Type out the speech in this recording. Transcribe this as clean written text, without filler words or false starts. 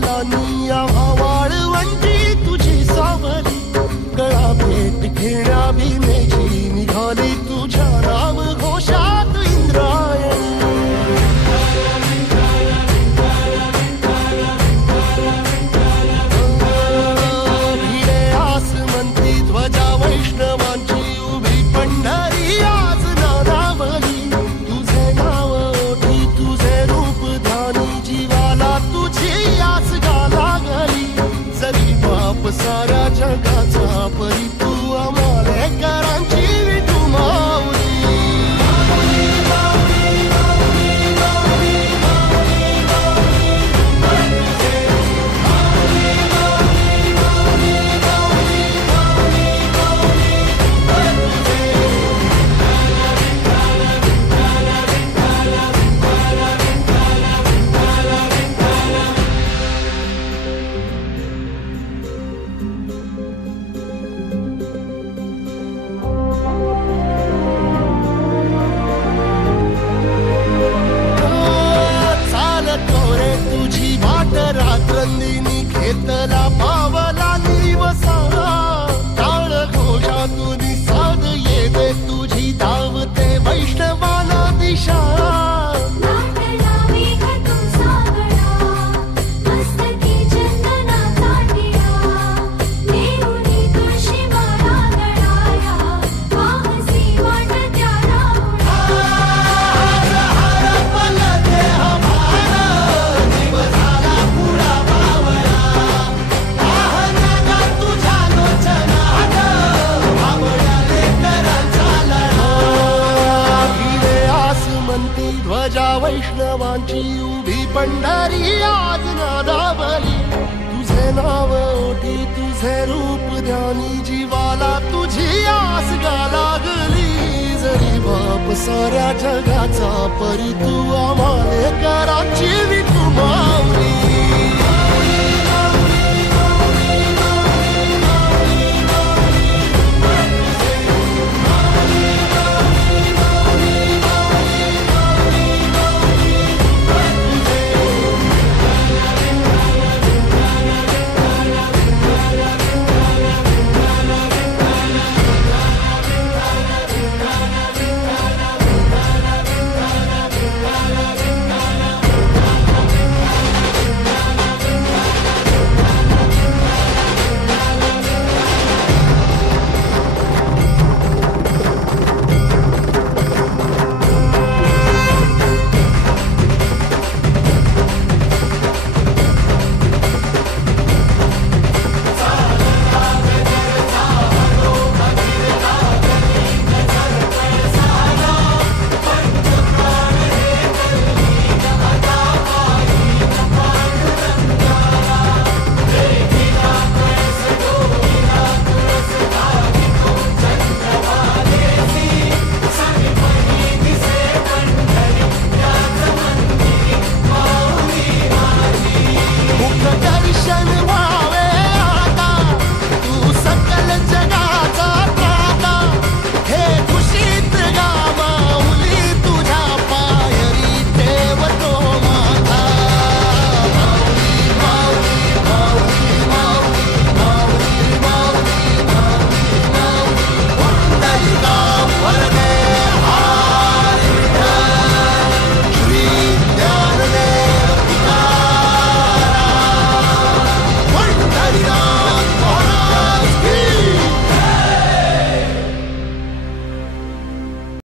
पावलांनी आम्हा वाळवंटी तुझी सावली, गळा भेट घेण्या भीमेची निघाली तुझ्या नाम घोषात इंद्रायणी. भिडे आसमंती ध्वजा वैष्णवांची उभी पंढरी आज नादावली, तुझे नाव ओठी तुझे रूप ध्यानी जीवाला तुझी आस गा लागली. जरी बाप साऱ्या जगाचा परी तू आमालेकरांची विठू माऊली. रात्रंदिनी घेतला पावला दिवसा, टाळ घोषातून साध येते तुझी धावते वैष्णवाला दिशा. ध्वजा वैष्णवांची उभी पंढरी आज नादावली, तुझे नाव ओठी तुझे रूप ध्यानी जीवाला तुझी आस गा लागली. जरी बाप साऱ्या जगाचा परी तू आमालेकरांची विठू माऊली.